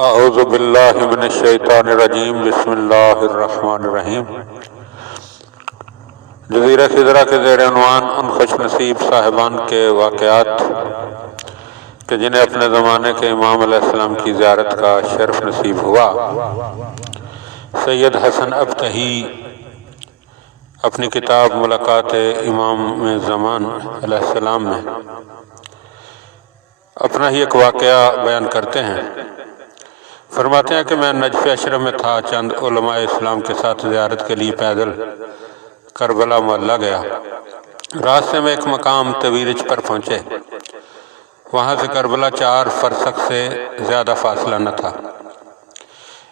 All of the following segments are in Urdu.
اعوذ باللہ من الشیطان الرجیم بسم اللہ الرحمن الرحیم۔ جزیرہ خضرہ کے زیر عنوان ان خوش نصیب صاحبان کے واقعات کہ جنہیں اپنے زمانے کے امام علیہ السلام کی زیارت کا شرف نصیب ہوا۔ سید حسن ابتہی اپنی کتاب ملاقات امام زمان علیہ السلام میں اپنا ہی ایک واقعہ بیان کرتے ہیں۔ فرماتے ہیں کہ میں نجف اشرف میں تھا، چند علماء اسلام کے ساتھ زیارت کے لیے پیدل کربلا محلہ گیا۔ راستے میں ایک مقام تویرج پر پہنچے۔ وہاں سے کربلا 4 فرسخ سے زیادہ فاصلہ نہ تھا۔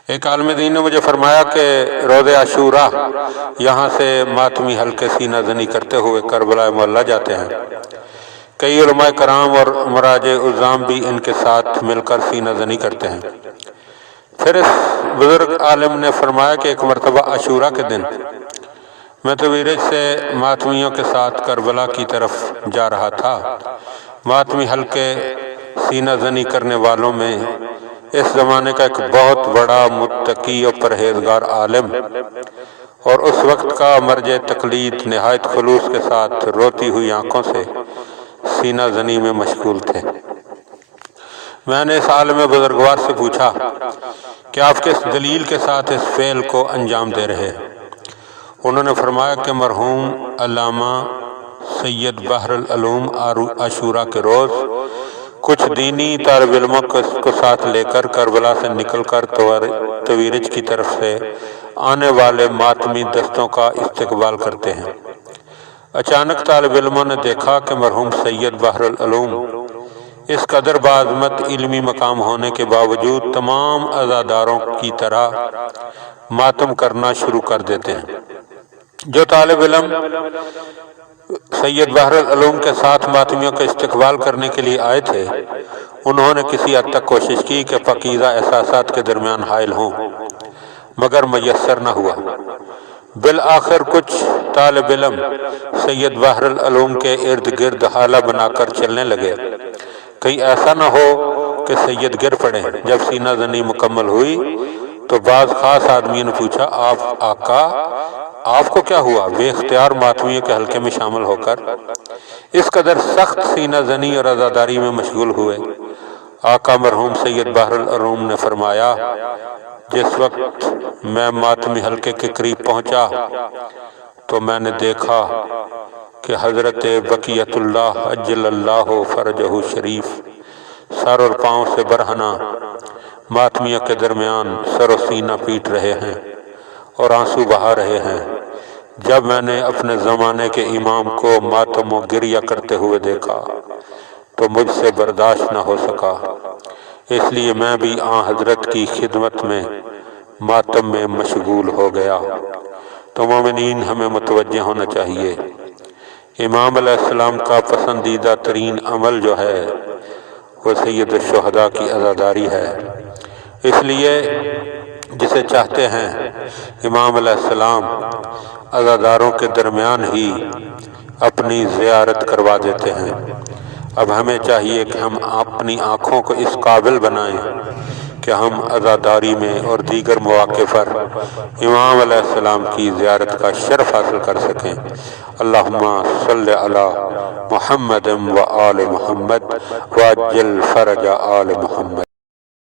ایک عالم دین نے مجھے فرمایا کہ روز عاشوراء یہاں سے ماتمی حلقے سینہ زنی کرتے ہوئے کربلا محلہ جاتے ہیں۔ کئی علماء کرام اور مراجع عظام بھی ان کے ساتھ مل کر سینہ زنی کرتے ہیں۔ پھر اس بزرگ عالم نے فرمایا کہ ایک مرتبہ عاشوراء کے دن میں تویرج سے ماتمیوں کے ساتھ کربلا کی طرف جا رہا تھا۔ ماتمی حلقے سینہ زنی کرنے والوں میں اس زمانے کا ایک بہت بڑا متقی اور پرہیزگار عالم اور اس وقت کا مرجع تقلید نہایت خلوص کے ساتھ روتی ہوئی آنکھوں سے سینہ زنی میں مشغول تھے۔ میں نے اس عالم بزرگوار سے پوچھا کہ آپ کس دلیل کے ساتھ اس فعل کو انجام دے رہے؟ انہوں نے فرمایا کہ مرحوم علامہ سید بحر العلوم عاشوراء کے روز کچھ دینی طالب علموں کو ساتھ لے کر کربلا سے نکل کر تویرج کی طرف سے آنے والے ماتمی دستوں کا استقبال کرتے ہیں۔ اچانک طالب علموں نے دیکھا کہ مرحوم سید بحر العلوم اس قدر بعظمت علمی مقام ہونے کے باوجود تمام عزاداروں کی طرح ماتم کرنا شروع کر دیتے ہیں۔ جو طالب علم سید بحر العلوم کے ساتھ ماتمیوں کا استقبال کرنے کے لیے آئے تھے، انہوں نے کسی حد تک کوشش کی کہ پاکیزہ احساسات کے درمیان حائل ہوں، مگر میسر نہ ہوا۔ بالآخر کچھ طالب علم سید بحر العلوم کے ارد گرد حالہ بنا کر چلنے لگے، کہیں ایسا نہ ہو کہ سید گر پڑیں۔ جب سینہ زنی مکمل ہوئی تو بعض خاص آدمیوں نے پوچھا، آپ آقا، آپ کو کیا ہوا؟ بے اختیار ماتمیوں کے حلقے میں شامل ہو کر اس قدر سخت سینہ زنی اور عزاداری میں مشغول ہوئے۔ آقا مرحوم سید بحر العلوم نے فرمایا، جس وقت میں ماتمی حلقے کے قریب پہنچا تو میں نے دیکھا کہ حضرت بقیت اللہ عجل اللہ فرجہ شریف سر اور پاؤں سے برہنہ ماتمیوں کے درمیان سر و سینہ پیٹ رہے ہیں اور آنسو بہا رہے ہیں۔ جب میں نے اپنے زمانے کے امام کو ماتم و گریہ کرتے ہوئے دیکھا تو مجھ سے برداشت نہ ہو سکا، اس لیے میں بھی آن حضرت کی خدمت میں ماتم میں مشغول ہو گیا۔ تو مومنین ہمیں متوجہ ہونا چاہیے، امام علیہ السلام کا پسندیدہ ترین عمل جو ہے وہ سید الشہداء کی عزاداری ہے۔ اس لیے جسے چاہتے ہیں امام علیہ السلام عزاداروں کے درمیان ہی اپنی زیارت کروا دیتے ہیں۔ اب ہمیں چاہیے کہ ہم اپنی آنکھوں کو اس قابل بنائیں کہ ہم عزاداری میں اور دیگر مواقع پر امام علیہ السلام کی زیارت کا شرف حاصل کر سکیں۔ اللہم صلی علی محمد و آل محمد وعجل فرج آل محمد۔